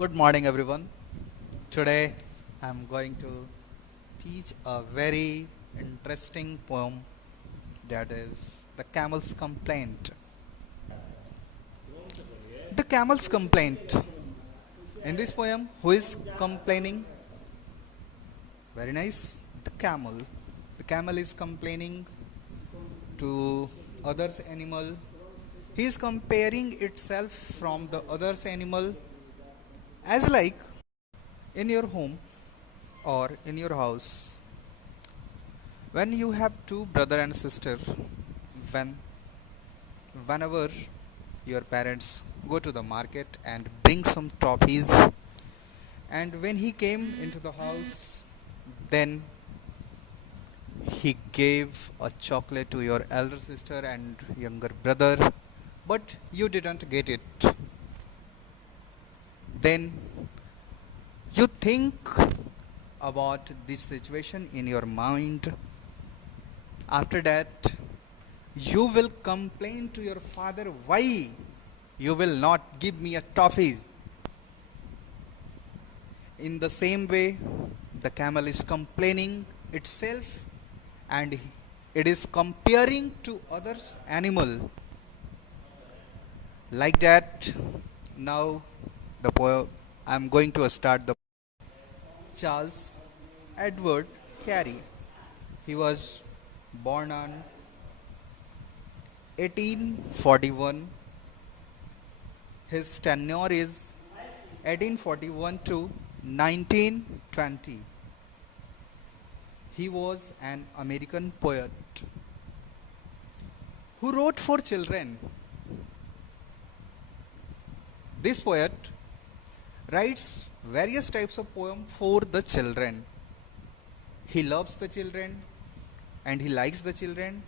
Good morning, everyone. Today I'm going to teach a very interesting poem, that is The Camel's Complaint. The Camel's Complaint. In this poem, who is complaining? Very nice. The camel. The camel is complaining to others animal. He is comparing itself from the others animal, as like in your home or in your house. When you have two brother and sister, when whenever your parents go to the market and bring some toffees, and when he came into the house, then he gave a chocolate to your elder sister and younger brother, but you didn't get it. Then you think about this situation in your mind. After that, you will complain to your father, why you will not give me a toffees. In the same way, the camel is complaining itself, and it is comparing to others animal, like that. Now the poem, I am going to start the Charles Edward Carey. He was born on 1841. His tenure is 1841 to 1920. He was an American poet who wrote for children. This poet writes various types of poems for the children. He loves the children and he likes the children.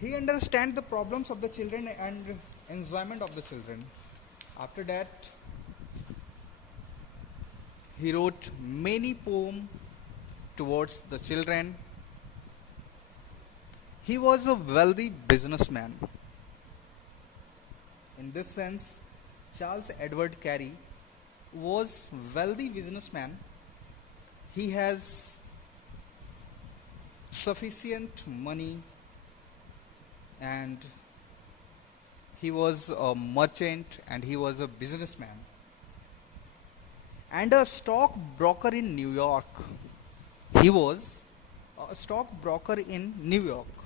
He understands the problems of the children and enjoyment of the children. After that, he wrote many poems towards the children. He was a wealthy businessman. In this sense, Charles Edward Carey was wealthy businessman. He has sufficient money, and he was a merchant and he was a businessman and a stockbroker in New York. He was a stockbroker in New York,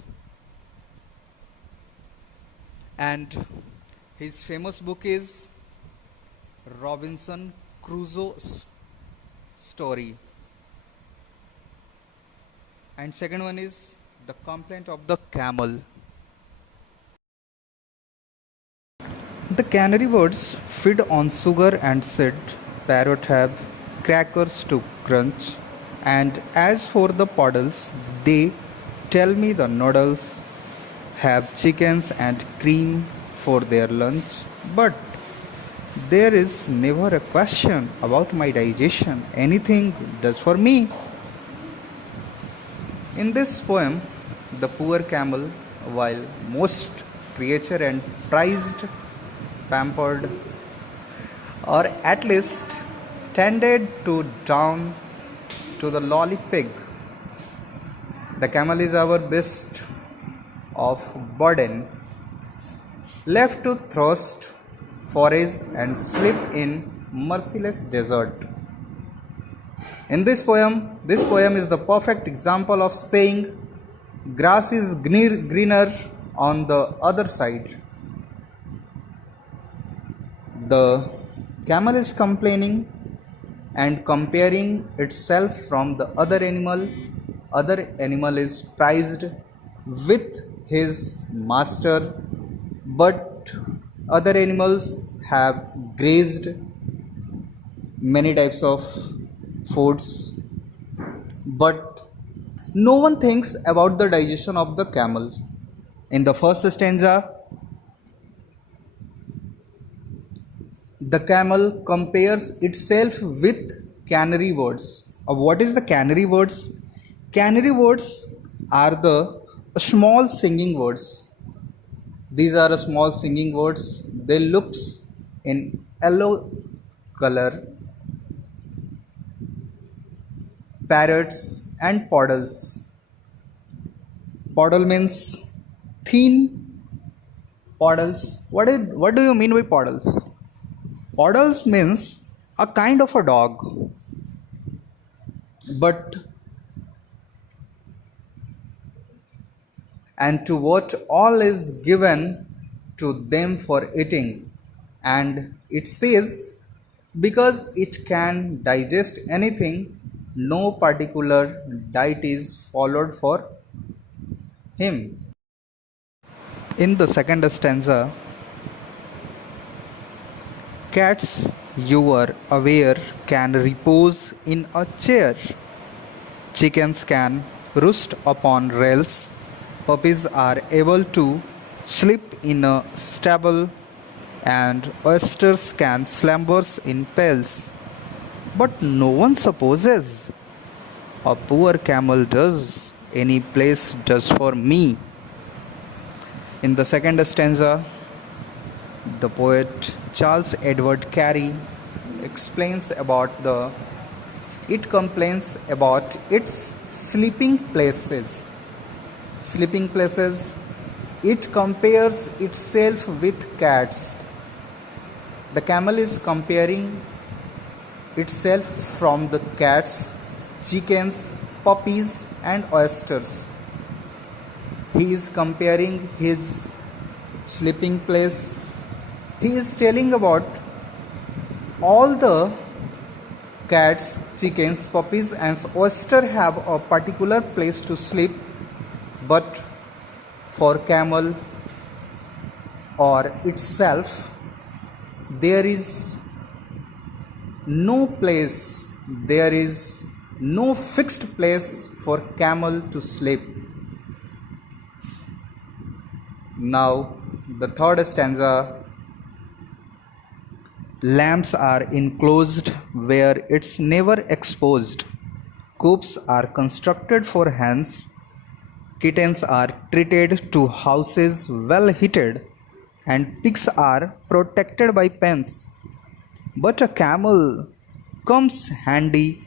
and his famous book is Robinson Crusoe story, and second one is The Complaint of the Camel. The canary birds feed on sugar and seed, parrot have crackers to crunch, and as for the puddles, they tell me the noodles have chickens and cream for their lunch. But there is never a question about my digestion. Anything does for me. In this poem, the poor camel, while most creature and prized, pampered, or at least tended to down to the lowly pig, the camel is our beast of burden, left to thirst, forage, and sleep in merciless desert. In this poem is the perfect example of saying grass is greener on the other side. The camel is complaining and comparing itself from the other animal. Other animal is prized with his master, but other animals have grazed many types of foods, but no one thinks about the digestion of the camel. In the first stanza, the camel compares itself with canary birds. What is the canary birds? Canary birds are the small singing birds. These are small singing birds. They looks in yellow color, parrots and poodles. Poodle means thin poodles. What do you mean by poodles? Poodles means a kind of a dog, but and to what all is given to them for eating. And it says, because it can digest anything, no particular diet is followed for him. In the second stanza, cats, you are aware, can repose in a chair. Chickens can roost upon rails. Puppies are able to sleep in a stable, and oysters can slumber in pails. But no one supposes a poor camel does any place does for me. In the second stanza, the poet Charles Edward Carey explains about it complains about its sleeping places. Sleeping places, it compares itself with cats. The camel is comparing itself from the cats, chickens, puppies and oysters. He is comparing his sleeping place. He is telling about all the cats, chickens, puppies and oyster have a particular place to sleep, but for camel or itself there is no place, there is no fixed place for camel to sleep. Now the third stanza, lambs are enclosed where it's never exposed. Coops are constructed for hens. Kittens are treated to houses well heated, and pigs are protected by pens. But a camel comes handy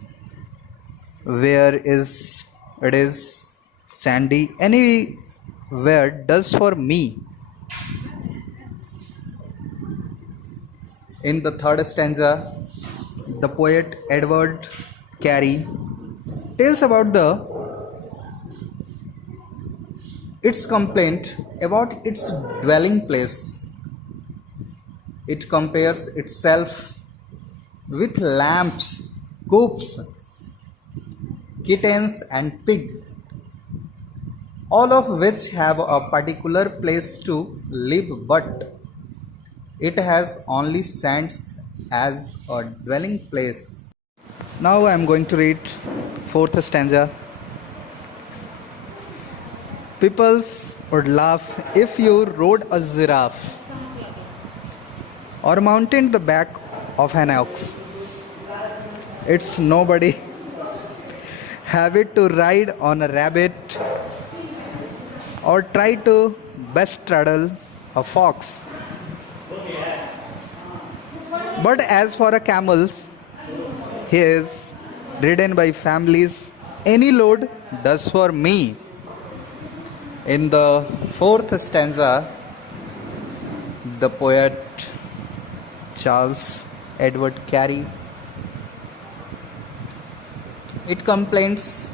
where it is sandy, anywhere does for me. In the third stanza, the poet Edward Carey tells about its complaint about its dwelling place. It compares itself with lambs, coops, kittens and pig, all of which have a particular place to live, but it has only sands as a dwelling place. Now I am going to read fourth stanza. People would laugh if you rode a giraffe or mounted the back of an ox. It's nobody habit to ride on a rabbit or try to bestraddle a fox. But as for a camel, he is ridden by families. Any load does for me. In the fourth stanza, the poet Charles Edward Carey, it complains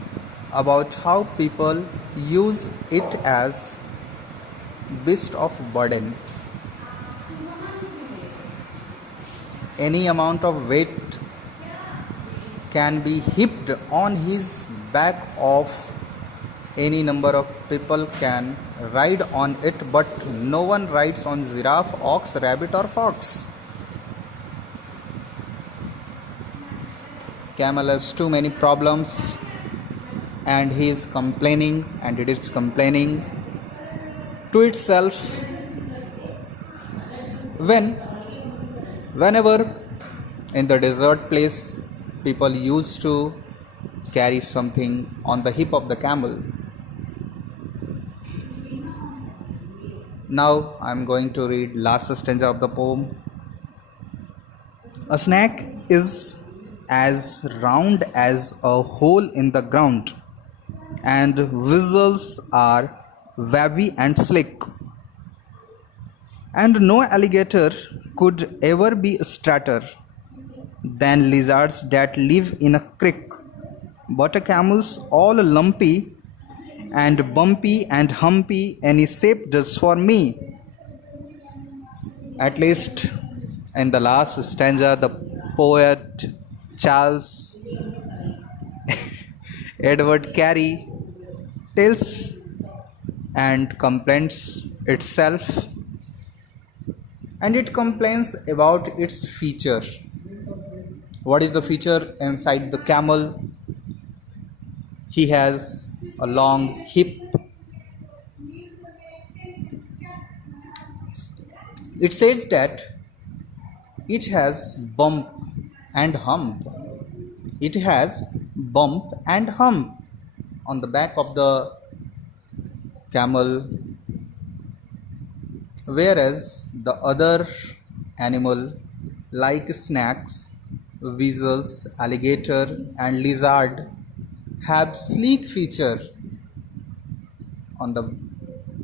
about how people use it as beast of burden. Any amount of weight can be heaped on his back of any number of people can ride on it, but no one rides on giraffe, ox, rabbit or fox. Camel has too many problems and he is complaining, and it is complaining to itself whenever in the desert place people used to carry something on the hip of the camel. Now I am going to read last stanza of the poem. A snake is as round as a hole in the ground, and visuals are wavy and slick. And no alligator could ever be straighter than lizards that live in a creek. But a camel's all lumpy and bumpy and humpy, any shape does for me. At least in the last stanza, the poet Charles Edward Carey tells and complains itself, and it complains about its feature. What is the feature inside the camel? He has a long hip. It says that it has bump and hump. It has bump and hump on the back of the camel, whereas the other animal like snakes, weasels, alligator and lizard have sleek feature on the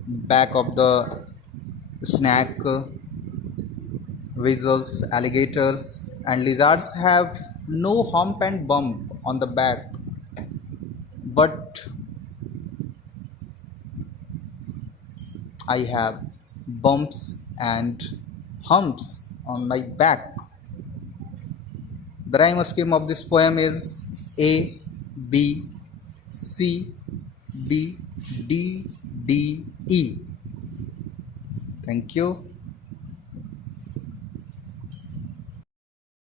back of the snake. Weasels, alligators and lizards have no hump and bump on the back, but I have bumps and humps on my back. The rhyme scheme of this poem is A, B, C, D, D, D, E. Thank you.